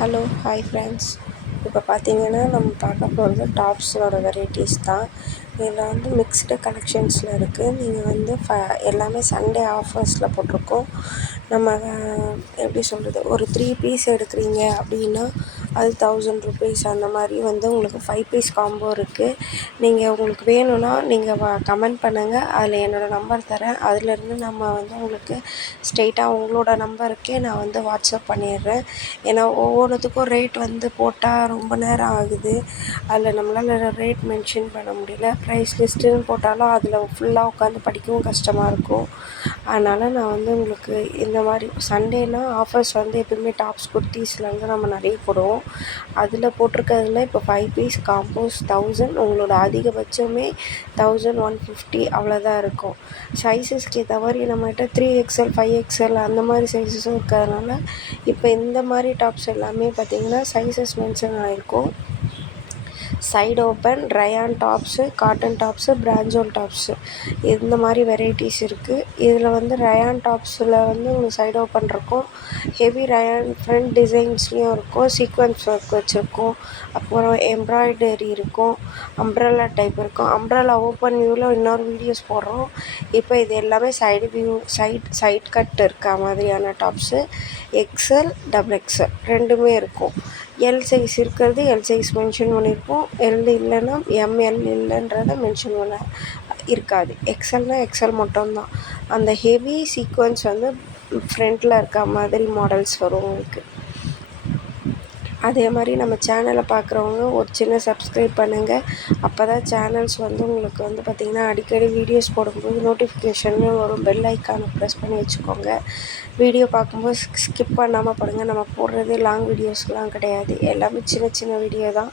Hello hi friends. இப்போ பார்த்தீங்கன்னா நம்ம பார்க்க போகிறது டாப்ஸோட வெரைட்டிஸ் தான். இதில் வந்து மிக்ஸ்டு கலெக்ஷன்ஸில் இருக்குது. நீங்கள் வந்து எல்லாமே சண்டே ஆஃபர்ஸில் போட்டிருக்கோம். நம்ம எப்படி சொல்கிறது, ஒரு 3 பீஸ் எடுக்கிறீங்க அப்படின்னா அது 1000 ருபீஸ். அந்த மாதிரி வந்து உங்களுக்கு 5 பீஸ் காம்போ இருக்குது. நீங்கள் உங்களுக்கு வேணும்னா நீங்கள் கமெண்ட் பண்ணுங்கள், அதில் என்னோடய நம்பர் தரேன். அதிலேருந்து நம்ம வந்து உங்களுக்கு ஸ்ட்ரெயிட்டாக உங்களோட நம்பருக்கே நான் வந்து வாட்ஸ்அப் பண்ணிடுறேன். ஏன்னா ஒவ்வொன்றுத்துக்கும் ரேட் வந்து போட்டால் ரொம்ப நேரம் ஆகுது. அதில் நம்மளால் ரேட் மென்ஷன் பண்ண முடியல. ப்ரைஸ் லிஸ்ட்டுன்னு போட்டாலும் அதில் ஃபுல்லாக உட்காந்து படிக்கவும் கஷ்டமாக இருக்கும். அதனால் நான் வந்து உங்களுக்கு இந்த மாதிரி சண்டேனால் ஆஃபர்ஸ் வந்து எப்பவுமே டாப்ஸ் குர்த்தீஸில் வந்து நம்ம நிறைய போடுவோம். அதில் போட்டிருக்கிறதுல இப்போ 5 பீஸ் காம்போஸ் 1000, உங்களோட அதிகபட்சமே 1150 அவ்வளோதான் இருக்கும். சைஸஸ்க்கு ஏற்ற மாதிரி நம்மகிட்ட 3XL 5XL அந்த மாதிரி சைஸஸும் இருக்கிறதுனால இப்போ இந்த மாதிரி டாப்ஸ் எல்லாமே பார்த்திங்கன்னா சைஸஸ் மென்ஷன் ஆகிருக்கும். Side open, rayon tops, cotton tops, பிராஞ்சோல் டாப்ஸு, இந்த மாதிரி வெரைட்டிஸ் இருக்குது. இதில் வந்து ரயான் டாப்ஸில் வந்து உங்களுக்கு சைடு ஓப்பன் இருக்கும். ஹெவி ரயான் ஃப்ரண்ட் டிசைன்ஸ்லேயும் இருக்கும். சீக்வன்ஸ் ஒர்க் வச்சுருக்கோம். அப்புறம் எம்ப்ராய்டரி இருக்கும். அம்ப்ரெல்லா டைப் இருக்கும். அம்ப்ரெல்லா ஓப்பன் வியூவில் இன்னொரு வீடியோஸ் போடுறோம். இப்போ இது எல்லாமே சைடு வியூ சைட் கட் இருக்கா மாதிரியான டாப்ஸு. XL XXL ரெண்டுமே இருக்கும். எல் சைஸ் இருக்கிறது எல் சைஸ் மென்ஷன் பண்ணியிருப்போம். எல் இல்லைன்னா ML இல்லைன்றத மென்ஷன் பண்ண இருக்காது. எக்ஸல்னால் எக்ஸல் மட்டும்தான். அந்த ஹெவி சீக்வன்ஸ் வந்து ஃப்ரண்ட்டில் இருக்க மாதிரி மாடல்ஸ் வரும் உங்களுக்கு. அதே மாதிரி நம்ம சேனலை பார்க்குறவங்க ஒரு சின்ன சப்ஸ்கிரைப் பண்ணுங்கள். அப்போ தான் சேனல்ஸ் வந்து உங்களுக்கு வந்து பார்த்திங்கன்னா அடிக்கடி வீடியோஸ் போடும்போது நோட்டிஃபிகேஷன்னு வரும். பெல் ஐக்கானை ப்ரெஸ் பண்ணி வச்சுக்கோங்க. வீடியோ பார்க்கும்போது ஸ்கிப் பண்ணாமல் பாருங்கள். நம்ம போடுறது லாங் வீடியோஸ்லாம் கிடையாது. எல்லாமே சின்ன சின்ன வீடியோ தான்.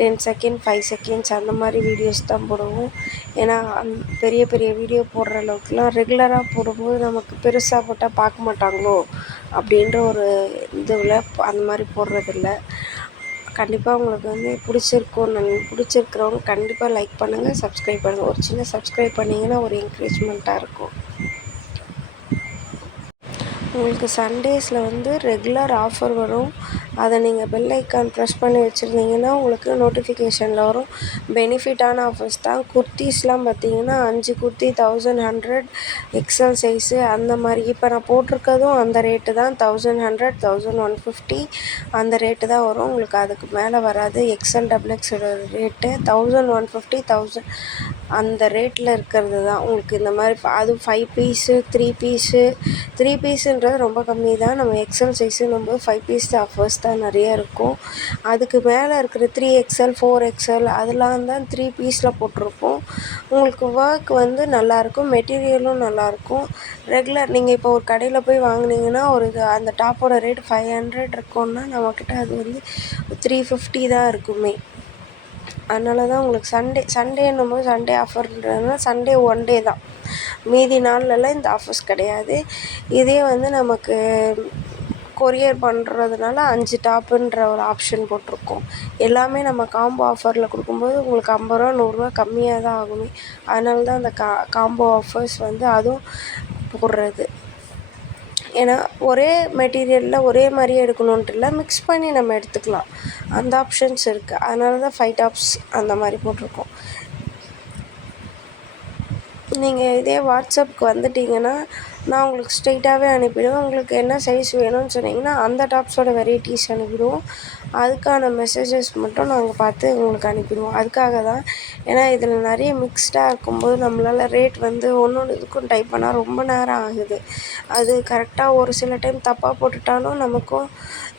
10 செகண்ட் 5 செகண்ட்ஸ் அந்த மாதிரி வீடியோஸ் தான் போடுவோம். ஏன்னா பெரிய பெரிய வீடியோ போடுற அளவுக்குலாம் ரெகுலராக போடும்போது நமக்கு பெருசாக போட்டால் பார்க்க மாட்டாங்களோ அப்படின்ற ஒரு இதுவில் அந்த மாதிரி போடுறதில்ல. கண்டிப்பாக உங்களுக்கு வந்து பிடிச்சிருக்கிறவங்க கண்டிப்பாக லைக் பண்ணுங்கள், சப்ஸ்கிரைப் பண்ணுங்கள். ஒரு சின்ன சப்ஸ்கிரைப் பண்ணிங்கன்னா ஒரு என்கரேஜ்மெண்ட்டாக இருக்கும். உங்களுக்கு சண்டேஸில் வந்து ரெகுலர் ஆஃபர் வரும். அதை நீங்கள் பெல் ஐக்கான் ப்ரெஸ் பண்ணி வச்சுருந்தீங்கன்னா உங்களுக்கு நோட்டிஃபிகேஷனில் வரும். பெனிஃபிட்டான ஆஃபர்ஸ் தான். குர்த்தீஸ்லாம் பார்த்தீங்கன்னா 5 குர்த்தி 1100, XL சைஸு அந்த மாதிரி. இப்போ நான் போட்டிருக்கதும் அந்த ரேட்டு தான். 1100 1150 அந்த ரேட்டு தான் வரும். உங்களுக்கு அதுக்கு மேலே வராது. XL XXL ரேட்டு 1150 1000 அந்த ரேட்டில் இருக்கிறது தான் உங்களுக்கு இந்த மாதிரி. அது 5 பீஸு 3 பீஸுன்றது ரொம்ப கம்மி தான். நம்ம XL சைஸுன்னும்போது 5 பீஸ் ஆஃபர்ஸ் தான் நிறைய இருக்கும். அதுக்கு மேலே இருக்கிற 3XL 4XL அதெல்லாம் தான் 3 பீஸில் போட்டிருப்போம். உங்களுக்கு ஒர்க் வந்து நல்லாயிருக்கும், மெட்டீரியலும் நல்லாயிருக்கும். ரெகுலர் நீங்கள் இப்போ ஒரு கடையில் போய் வாங்கினீங்கன்னா அந்த டாப்போட ரேட் 500 இருக்கும்னா நம்மக்கிட்ட அது வந்து 350 தான் இருக்குமே. அதனால தான் உங்களுக்கு சண்டேன்னும்போது சண்டே ஆஃபர்ன்றதுனால சண்டே ஒன் டே தான். மீதி நாள்லலாம் இந்த ஆஃபர்ஸ் கிடையாது. இதே வந்து நமக்கு கொரியர் பண்ணுறதுனால 5 டாப்புன்ற ஒரு ஆப்ஷன் போட்டிருக்கோம். எல்லாமே நம்ம காம்போ ஆஃபரில் கொடுக்கும்போது உங்களுக்கு 50 ரூபா 100 ரூபா கம்மியாக தான் ஆகுமே. அதனால தான் அந்த காம்போ ஆஃபர்ஸ் வந்து அதுவும் போடுறது. ஏன்னா ஒரே மெட்டீரியலில் ஒரே மாதிரியே எடுக்கணுன்ட்டு இல்லை, மிக்ஸ் பண்ணி நம்ம எடுத்துக்கலாம். அந்த ஆப்ஷன்ஸ் இருக்குது. அதனால தான் 5 டாப்ஸ் அந்த மாதிரி போட்டிருக்கோம். நீங்கள் இதே வாட்ஸ்அப்புக்கு வந்துட்டிங்கன்னா நான் உங்களுக்கு ஸ்ட்ரெயிட்டாகவே அனுப்பிடுவேன். உங்களுக்கு என்ன சைஸ் வேணும்னு சொன்னீங்கன்னா அந்த டாப்ஸோட வெரைட்டிஸ் அனுப்பிடுவோம். அதுக்கான மெசேஜஸ் மட்டும் நாங்கள் பார்த்து உங்களுக்கு அனுப்பிடுவோம். அதுக்காக தான். ஏன்னா இதில் நிறைய மிக்ஸ்டாக இருக்கும்போது நம்மளால் ரேட் வந்து ஒன்று இதுக்கும் டைப் பண்ணால் ரொம்ப நேரம் ஆகுது. அது கரெக்டாக ஒரு சில டைம் தப்பாக போட்டுட்டாலும் நமக்கும்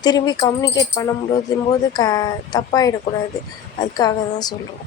திரும்பி கம்யூனிகேட் பண்ணும்போது தப்பாகிடக்கூடாது. அதுக்காக தான் சொல்கிறோம்.